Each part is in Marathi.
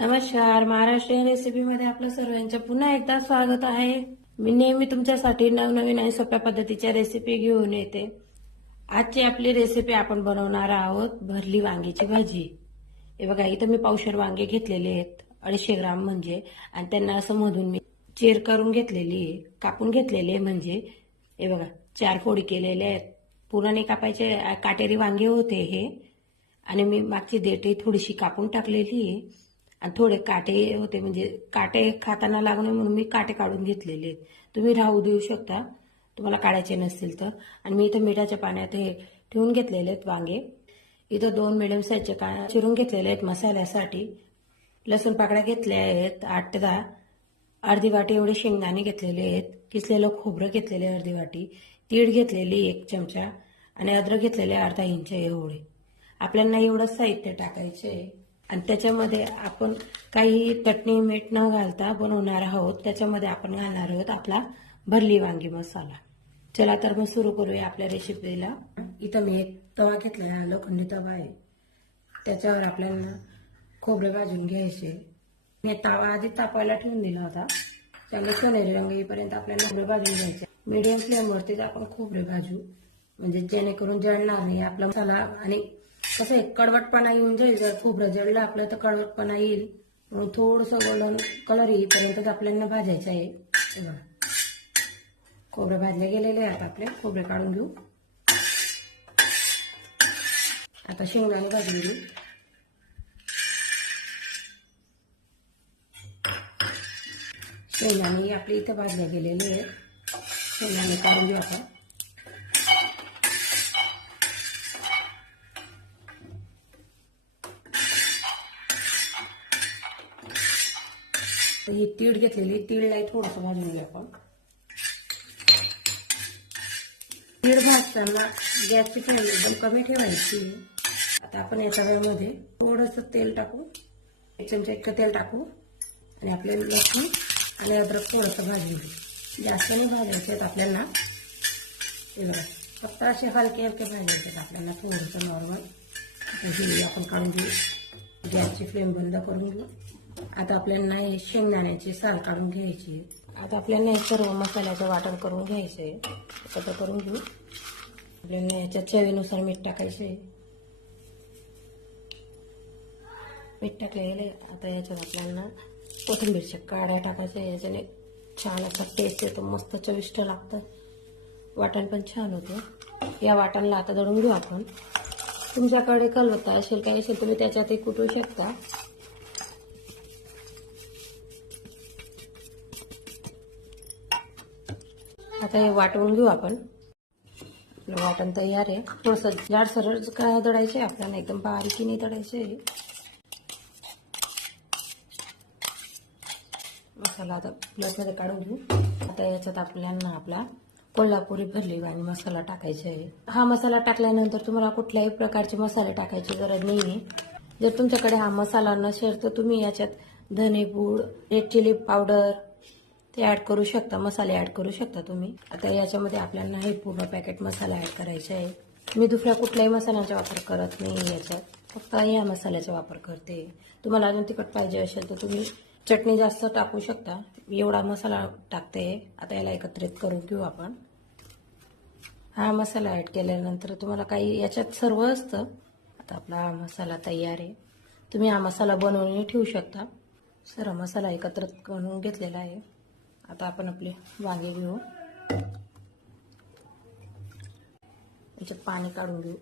नमस्कार. महाराष्ट्रीयन रेसिपीमध्ये आपलं सर्वांचं पुन्हा एकदा स्वागत आहे. मी नेहमी तुमच्यासाठी नवनवीन आणि सोप्या पद्धतीच्या रेसिपी घेऊन येते. आजची आपली रेसिपी आपण बनवणार आहोत भरली वांग्याची भाजी. हे बघा इथं मी पावशर वांगे घेतलेले आहेत. अडीचशे ग्राम म्हणजे आणि त्यांना असं मधून मी चेर करून घेतलेली आहे. कापून घेतलेली आहे म्हणजे हे बघा चार फोडी केलेले आहेत. पूर्ण नाही कापायचे काटेरी वांगे होते हे. आणि मी मागची देठही थोडीशी कापून टाकलेली आहे. आणि थोडे काटे होते म्हणजे काटे खाताना लागू नये म्हणून मी काटे काढून घेतलेले आहेत. तुम्ही राहू देऊ शकता. तुम्हाला काढायचे नसतील तर. आणि मी इथं मिठाच्या पाण्यात हे ठेवून घेतलेले आहेत वांगे. इथं दोन मिडियम साईजचे का चिरून घेतलेले आहेत मसाल्यासाठी. लसूण पाकड्या घेतल्या आहेत आठ ते दहा. अर्धी वाटी एवढे शेंगदाणे घेतलेले आहेत. किसलेलं खोबरं घेतलेले अर्धी वाटी. तीळ घेतलेली एक चमचा. आणि अद्रक घेतलेले अर्धा इंच एवढे. आपल्याला एवढंच साहित्य टाकायचे आहे आणि त्याच्यामध्ये आपण काही चटणी मीठ न घालता बनवणार आहोत. त्याच्यामध्ये आपण घालणार आहोत आपला भरली वांगी मसाला. चला तर मग सुरू करूया आपल्या रेसिपीला इथं मी एक तवा घेतलेला आहे, लोखंडी तवा आहे. त्याच्यावर आपल्याला खोबरे भाजून घ्यायचे. मी तवा आधी तापायला ठेवून दिला होता. त्यामुळे सोनेरी रंग येईपर्यंत आपल्याला खोबरे भाजून घ्यायचे. मीडियम फ्लेमवरतीच आपण खोबरे भाजू. म्हणजे जेणेकरून जळणार नाही आपला मसाला आणि कसं एक कडवटपणा येऊन जाईल. जर खोबरं जळलं आपलं तर कडवटपणा येईल. म्हणून थोडंसं गोल्डन कलर येईपर्यंत आपल्याला भाजायचं आहे. खोबरं खोबरे भाजले गेलेले आहेत आपले. खोबरे काढून घेऊ. आता शेंगदाणे भाजून घेऊ. शेंगदाणे आपले इथं भाजले गेलेले आहेत. शेंगदाणे काढून घेऊ आपण. तर ही तीळ घेतलेली तीळ नाही थोडंसं भाजून घेऊ आपण. तीळ भाजताना गॅसची फ्लेम एकदम कमी ठेवायची आता आपण याच्या वेळेमध्ये थोडंसं तेल टाकू एक चमचा इतकं तेल टाकू आणि आपले लसूण आणि अद्रक थोडंसं भाजून घेऊ. जास्त नाही भाजायचे आहेत आपल्याला. हे फक्त असे हलके हलके भाजायचे आहेत आपल्याला थोडंसं नॉर्मल आपण काढून घेऊ. गॅसची फ्लेम बंद करून घेऊ. आता आपल्याला हे शेंगदाण्याची साल काढून घ्यायची. आहे. आता आपल्याला सर्व मसाल्याचं वाटण करून घ्यायचं आहे एकत्र करून घेऊ. आपल्याला याच्या चवीनुसार मीठ टाकायचं आहे मीठ टाकले गेले आता याच्यात आपल्याला कोथिंबीरच्या काड्या टाकायच्या याच्याने छान असा टेस्ट येतो. मस्त चविष्ट लागतं. वाटण पण छान होतं. या वाटणला आता दळून घेऊ आपण. तुमच्याकडे कलवत्ता असेल काही असेल तुम्ही त्याच्यातही कुटू शकता. आता हे वाटवून घेऊ आपण. वाटण तयार आहे. थोडंसं जाड सरळ का दळायचे आहे आपल्याला? एकदम बारीकीने दळायचे आहे. मसाला आता प्लेटमध्ये काढून घेऊ. आता याच्यात आपल्याला आपला कोल्हापुरी भरली आणि मसाला टाकायचा आहे. हा मसाला टाकल्यानंतर तुम्हाला कुठल्याही प्रकारचे मसाले टाकायची गरज नाही आहे. जर तुमच्याकडे हा मसाला नसेल तर तुम्ही याच्यात धनेपूड रेड चिली पावडर ते ऍड करू शकता मसाले ऍड करू शकता तुम्ही. आता याच्यामध्ये आपल्याला हे पूर्ण पॅकेट मसाला ऍड करायचे आहे मी दुसऱ्या कुठल्याही मसाल्याचा वापर करत नाही याच्यात. फक्त या मसाल्याचा वापर करते. तुम्हाला अजून तिखट पाहिजे असेल तर तुम्ही चटणी जास्त टाकू शकता. एवढा मसाला टाकते. आता याला एकत्रित करून घेऊ आपण. हा मसाला ऍड केल्यानंतर तुम्हाला काही याच्यात सर्व असतं. आता आपला हा मसाला तयार आहे. तुम्ही हा मसाला बनवूनही ठेवू शकता. सर्व मसाला एकत्रित करून घेतलेला आहे. आता आपण आपले वांगे घेऊ. याचे पाणी काढून घेऊ.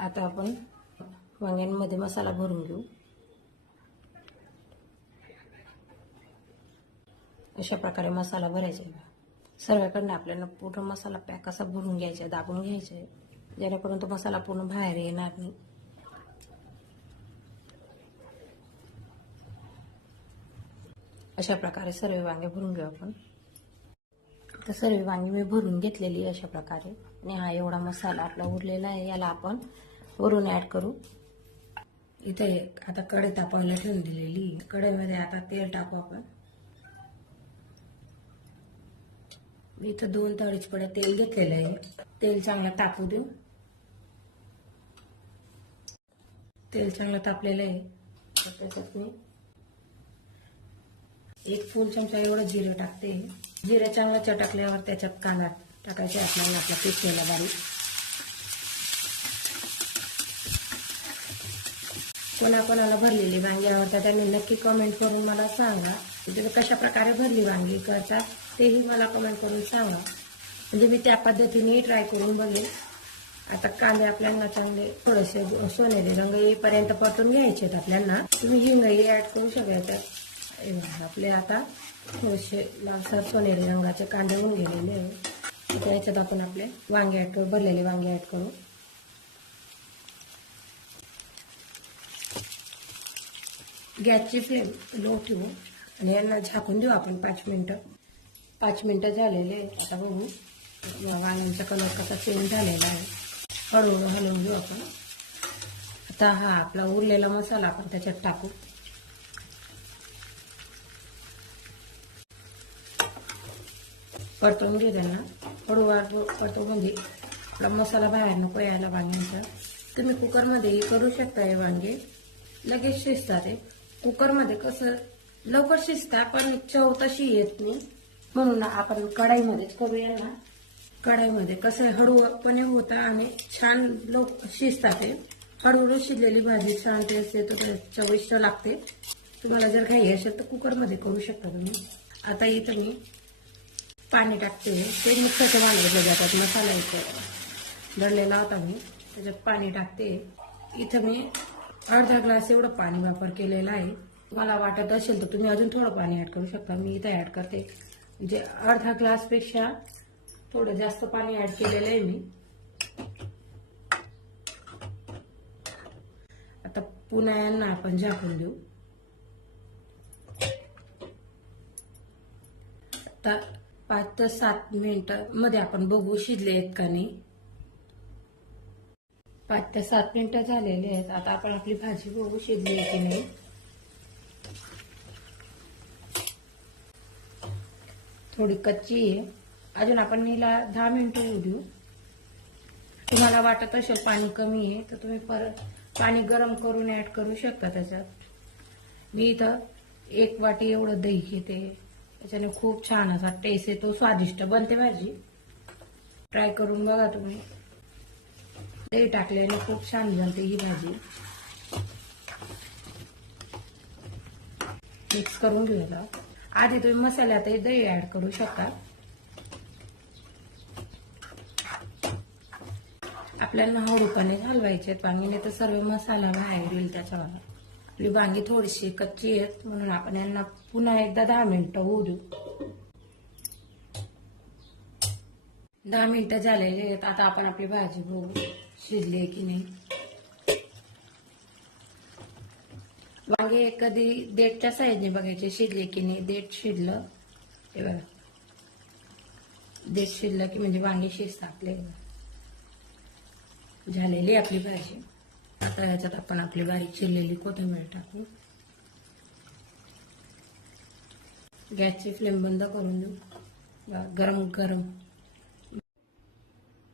आता आपण वांग्यांमध्ये मसाला भरून घेऊ. अशा प्रकारे मसाला भरायचा आहे सर्वांकडनं आपल्याला पूर्ण मसाला पॅक असा भरून घ्यायचा आहे दाबून घ्यायचा आहे. जेणेकरून तो मसाला पूर्ण बाहेर येणार नाही. अशा प्रकारे सर्व वांगे भरून घेऊ आपण. तर सर्व वांगी मी भरून घेतलेली आहे अशा प्रकारे. आणि हा एवढा मसाला आपला उरलेला आहे याला आपण वरून ऍड करू. इथे आता कढई तापवायला ठेवून दिलेली. कढईमध्ये आता तेल टाकू आपण. मी इथं दोन तळीच तेल घेतलेलं आहे. तेल चांगलं टाकू देऊ. तेल चांगलं तापलेलं आहे. त्याच्यात मी एक फुल चमचा एवढं जिरं टाकते. जिरं चांगलं चटकल्यावर त्याच्यात कांदा टाकायचे आपल्याला आपला पिसलेला बारीक. कोणाकोणाला भरलेली वांगी आवडतात त्यांनी नक्की कमेंट करून मला सांगा. तुम्ही कशा प्रकारे भरली वांगी करता तेही मला कमेंट करून सांगा. म्हणजे मी त्या पद्धतीने ट्राय करून बघेन. आता कांदे आपल्याला चांगले थोडेसे सोनेरी रंग येईपर्यंत परतून घ्यायचे आहेत आपल्याला. तुम्ही हिंगही ऍड करू शकता. आपले आता थोडेसे लालसर सोनेरी रंगाचे कांदे होऊन गेलेले आहे याच्यात आपण आपले वांगे ॲड करू भरलेले वांगे ॲड करू. गॅसची फ्लेम लो ठेवू आणि यांना झाकून देऊ आपण पाच मिनटं. पाच मिनटं झालेले आहेत. आता बघू. वांग्यांचा कलर कसा चेंज झालेला आहे. हळूहळू हलवून घेऊ आपण. आता हा आपला उरलेला मसाला आपण त्याच्यात टाकू. परतवून घे त्यांना. हळूवार परतवून घे. आपला मसाला बाहेर नको यायला वांग्यांचा. तुम्ही कुकरमध्येही करू शकता हे वांगे. लगेच शिजतात ते. कुकरमध्ये कसं लवकर शिजतात पण चव तशी येत नाही. म्हणून आपण कढाईमध्येच करूया ना. कढाईमध्ये कसं हळूपणे होता आणि छान लोक शिजतात ते. हळूहळू शिजलेली भाजी छान टेस्ट येतो तर चविष्ट लागते. तुम्हाला जर घाई असेल तर कुकरमध्ये करू शकता तुम्ही. आता इथं मी पाणी टाकते. ते मिक्सरच्या भांड्यात जातात मसाला इथं दळलेला होता मी. त्याच्यात पाणी टाकते. इथं मी अर्धा ग्लास एवढं पाणी वापर केलेला आहे. मला वाटत असेल तर तुम्ही अजून थोडं पाणी ॲड करू शकता. मी इथं ॲड करते. म्हणजे अर्धा ग्लासपेक्षा थोडं जास्त पाणी ॲड केलेलं आहे मी. आता पुन्हा यांना आपण झाकून देऊ. आता पाच ते सात मिनिटं मध्ये आपण बघू शिजले आहेत का नाही. पाच ते सात मिनिटं झालेली आहेत. आता आपण आपली भाजी बघू शिजली आहे की नाही. थोडी कच्ची आहे. अजून आपण हिला दहा मिनिटं होऊ देऊ. तुम्हाला वाटत असेल पाणी कमी आहे तर तुम्ही परत पाणी गरम करून ऍड करू शकता त्याच्यात. मी इथं एक वाटी एवढं दही घेते. त्याच्याने खूप छान असा टेस्ट येतो स्वादिष्ट बनते भाजी. ट्राय करून बघा तुम्ही. दही टाकल्याने खूप छान बनते ही भाजी. मिक्स करून घेऊया आधी तुम्ही मसाल्यात दही ऍड करू शकता. आपल्याला हळूपणे घालवायचे नाही तर सर्व मसाला बाहेर येईल त्याच्यावर आपली वांगी थोडीशी कच्ची आहेत म्हणून आपण यांना पुन्हा एकदा दहा मिनिटं होऊ देऊ दहा मिनिटं झालेली आहेत आता आपण आपली भाजी बघू शिजली की नाही वांगे कधी देठच्या साईजने बघायचे शिजले की नाही देठ शिजलं हे बघा देठ शिजलं की म्हणजे वांगे शिजतात आपले झालेली आपली भाजी आता ह्याच्यात आपण आपली बारीक चिरलेली कोथिंबीर टाकू. गॅसची फ्लेम बंद करून देऊ. गरम गरम.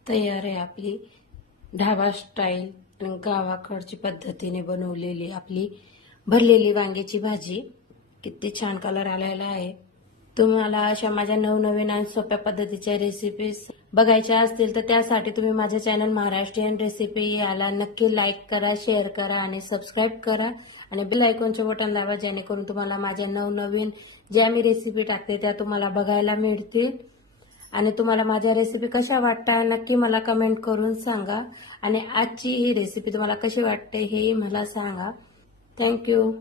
तयार आहे आपली ढाबा स्टाईल गावाकडची पद्धतीने बनवलेली आपली भरलेली वांग्याची भाजी. किती छान कलर आलेला आहे. तुम्हाला अशा माझ्या नवनवीन आणि सोप्या पद्धतीच्या रेसिपीज बघायच्या असतील तर त्यासाठी तुम्ही माझ्या चॅनल महाराष्ट्रीयन रेसिपी याला नक्की लाईक करा शेअर करा आणि सबस्क्राईब करा. आणि बेल आयकॉनचे बटन दाबा जेणेकरून तुम्हाला माझ्या नवनवीन ज्या मी रेसिपी टाकते त्या तुम्हाला बघायला मिळतील. आणि तुम्हाला माझ्या रेसिपी कशा वाटता नक्की मला कमेंट करून सांगा. आणि आजची ही रेसिपी तुम्हाला कशी वाटते हेही मला सांगा. थँक्यू